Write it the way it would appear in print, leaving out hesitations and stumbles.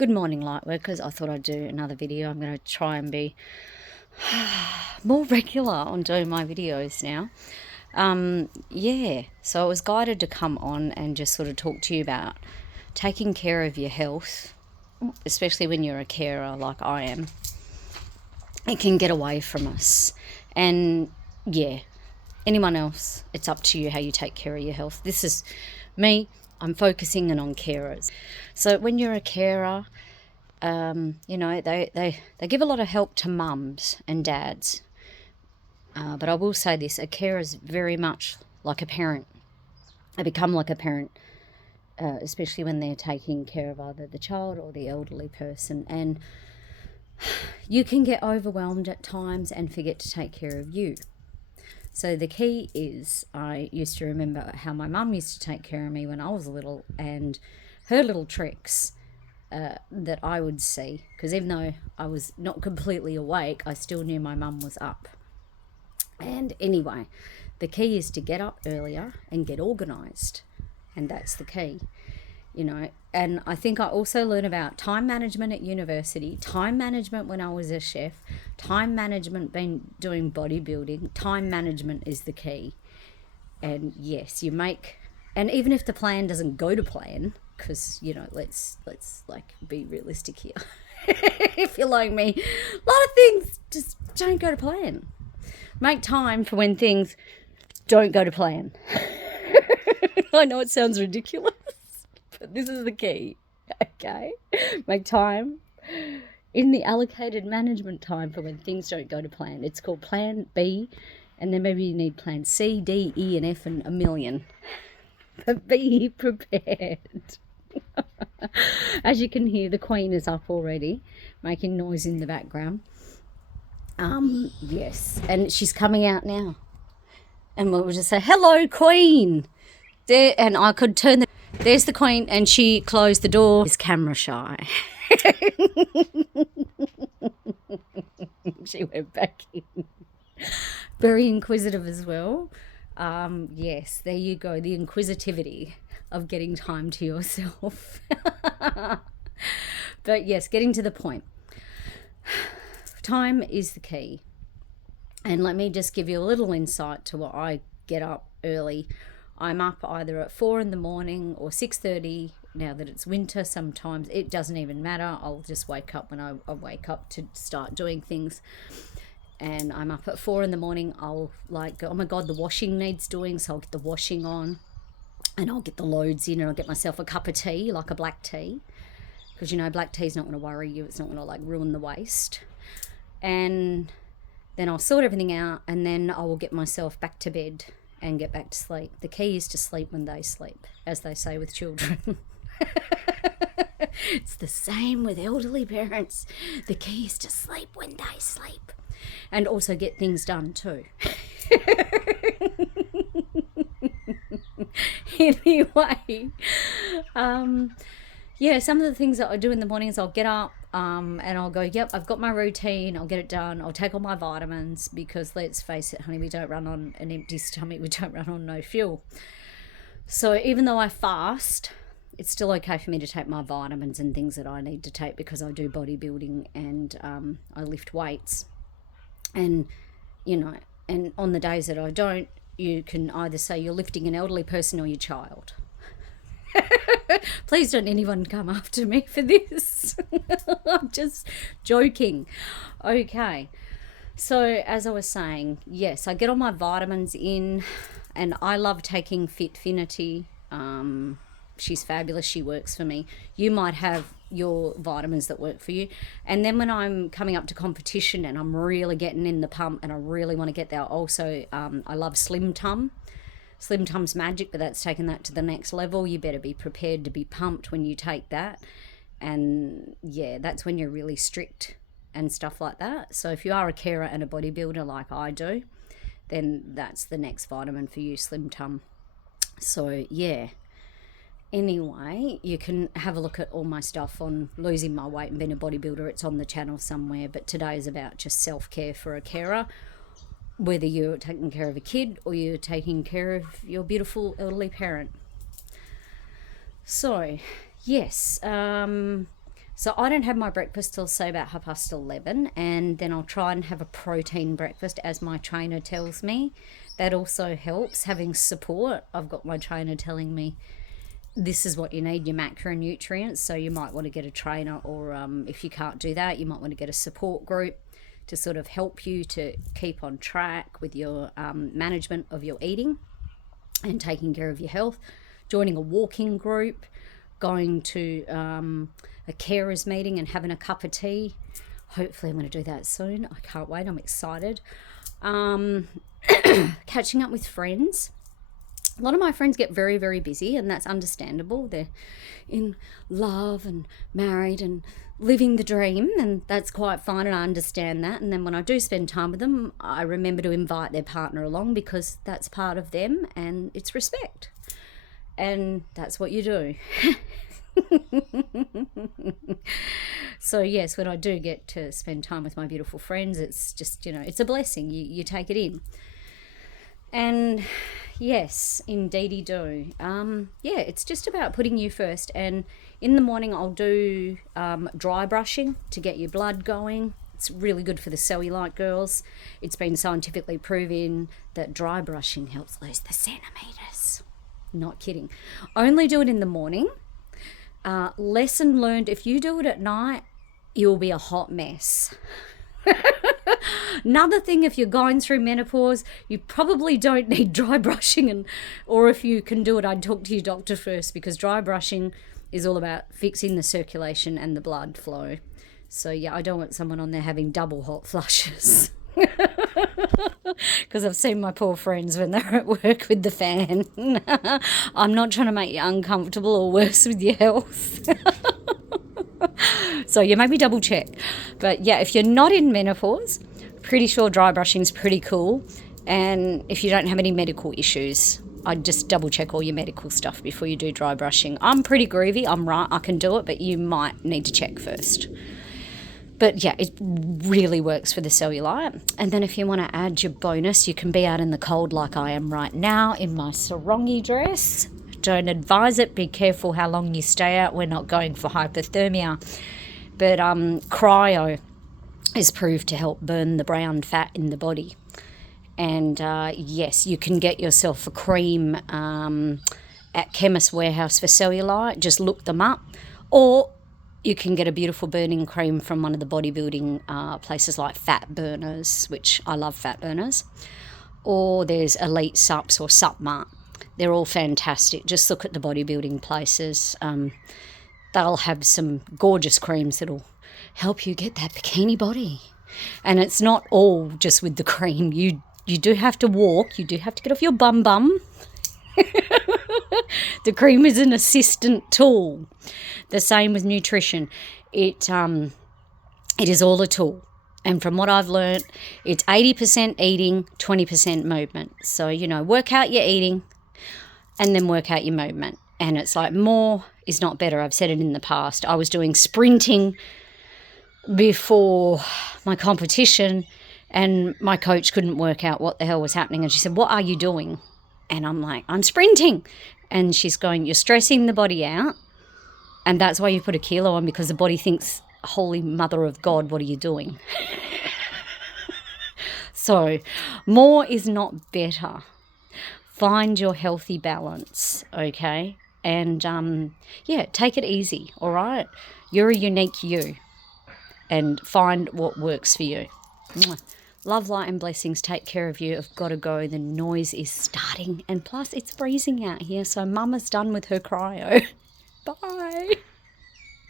Good morning, Lightworkers. I thought I'd do another video. I'm going to try and be more regular on doing my videos now. So I was guided to come on and just sort of talk to you about taking care of your health, especially when you're a carer like I am. It can get away from us. And anyone else, it's up to you how you take care of your health. This is me. I'm focusing in on carers. So when you're a carer, they give a lot of help to mums and dads. But I will say this, a carer is very much like a parent. They become like a parent, especially when they're taking care of either the child or the elderly person. And you can get overwhelmed at times and forget to take care of you. So the key is, I used to remember how my mum used to take care of me when I was little, and her little tricks that I would see, because even though I was not completely awake, I still knew my mum was up. And anyway, the key is to get up earlier and get organised, and that's the key. And I think I also learned about time management at university, time management when I was a chef, time management been doing bodybuilding. Time management is the key. And yes, and even if the plan doesn't go to plan, because let's like be realistic here. If you're like me, a lot of things just don't go to plan. Make time for when things don't go to plan. I know it sounds ridiculous, but this is the key, okay? Make time in the allocated management time for when things don't go to plan. It's called Plan B, and then maybe you need Plan C, D, E, and F, and a million. But be prepared. As you can hear, the Queen is up already, making noise in the background. Yes, and she's coming out now. And we'll just say, "Hello, Queen." There, and I could turn there's the Queen, and she closed the door. She's camera shy. She went back in. Very inquisitive as well. Yes, there you go. The inquisitivity of getting time to yourself. But yes, getting to the point. Time is the key. And let me just give you a little insight to what I get up early. I'm up either at 4 in the morning or 6:30. Now that it's winter, sometimes it doesn't even matter. I'll just wake up when I wake up to start doing things. And I'm up at 4 in the morning. I'll go, oh my God, the washing needs doing. So I'll get the washing on and I'll get the loads in, and I'll get myself a cup of tea, like a black tea. Because black tea's not going to worry you. It's not going to ruin the waste. And then I'll sort everything out, and then I will get myself back to bed and get back to sleep. The key is to sleep when they sleep, as they say with children. It's the same with elderly parents. The key is to sleep when they sleep. And also get things done too. Anyway, some of the things that I do in the morning is I'll get up and I'll go, yep, I've got my routine. I'll get it done. I'll take all my vitamins, because let's face it, honey, we don't run on an empty stomach. We don't run on no fuel. So even though I fast, it's still okay for me to take my vitamins and things that I need to take, because I do bodybuilding and I lift weights. And, and on the days that I don't, you can either say you're lifting an elderly person or your child. Please don't anyone come after me for this. I'm just joking. Okay. So as I was saying, yes, I get all my vitamins in, and I love taking Fitfinity. She's fabulous. She works for me. You might have your vitamins that work for you. And then when I'm coming up to competition and I'm really getting in the pump and I really want to get there, also I love Slim Tum. Slim Tum's magic, but that's taking that to the next level. You better be prepared to be pumped when you take that. And that's when you're really strict and stuff like that. So if you are a carer and a bodybuilder like I do, then that's the next vitamin for you, Slim Tum. So anyway, you can have a look at all my stuff on losing my weight and being a bodybuilder. It's on the channel somewhere, but today is about just self-care for a carer, whether you're taking care of a kid or you're taking care of your beautiful elderly parent. So yes, So I don't have my breakfast till say about 11:30, and then I'll try and have a protein breakfast as my trainer tells me. That also helps, having support. I've got my trainer telling me this is what you need, your macronutrients. So you might want to get a trainer, or if you can't do that, you might want to get a support group to sort of help you to keep on track with your management of your eating and taking care of your health. Joining a walking group, going to a carers meeting and having a cup of tea. Hopefully I'm going to do that soon. I can't wait. I'm excited. Catching up with friends. A lot of my friends get very, very busy, and that's understandable. They're in love and married and living the dream, and that's quite fine, and I understand that. And then when I do spend time with them, I remember to invite their partner along, because that's part of them and it's respect. And that's what you do. So yes, when I do get to spend time with my beautiful friends, it's just, it's a blessing. You take it in. And yes, indeedy do. It's just about putting you first. And in the morning I'll do dry brushing to get your blood going. It's really good for the cellulite girls. It's been scientifically proven that dry brushing helps lose the centimetres. Not kidding. Only do it in the morning. Lesson learned, if you do it at night, you'll be a hot mess. Another thing, if you're going through menopause, you probably don't need dry brushing, or if you can do it, I'd talk to your doctor first, because dry brushing is all about fixing the circulation and the blood flow. So yeah, I don't want someone on there having double hot flushes. Because I've seen my poor friends when they're at work with the fan. I'm not trying to make you uncomfortable or worse with your health. So yeah, maybe double check. But yeah, if you're not in menopause, pretty sure dry brushing is pretty cool. And if you don't have any medical issues, I'd just double check all your medical stuff before you do dry brushing. I'm pretty groovy, I'm right, I can do it, but you might need to check first. But yeah, it really works for the cellulite. And then if you want to add your bonus, you can be out in the cold like I am right now in my sarong dress. Don't advise it. Be careful how long you stay out. We're not going for hypothermia. But cryo is proved to help burn the brown fat in the body. And yes, you can get yourself a cream at Chemist Warehouse for cellulite. Just look them up. Or you can get a beautiful burning cream from one of the bodybuilding places like Fat Burners, which I love Fat Burners. Or there's Elite Sups or Supmart. They're all fantastic. Just look at the bodybuilding places. They'll have some gorgeous creams that'll help you get that bikini body. And it's not all just with the cream. You do have to walk. You do have to get off your bum. The cream is an assistant tool. The same with nutrition. It is all a tool. And from what I've learned, it's 80% eating, 20% movement. So, work out your eating and then work out your movement. And it's like more is not better. I've said it in the past. I was doing sprinting before my competition, and my coach couldn't work out what the hell was happening. And she said, "What are you doing?" And I'm like, "I'm sprinting." And she's going, "You're stressing the body out. And that's why you put a kilo on, because the body thinks, holy mother of God, what are you doing?" So more is not better. Find your healthy balance, okay? And take it easy, all right? You're a unique you, and find what works for you. Love, light and blessings. Take care of you. I've got to go. The noise is starting, and plus it's freezing out here, so Mama's done with her cryo. Bye.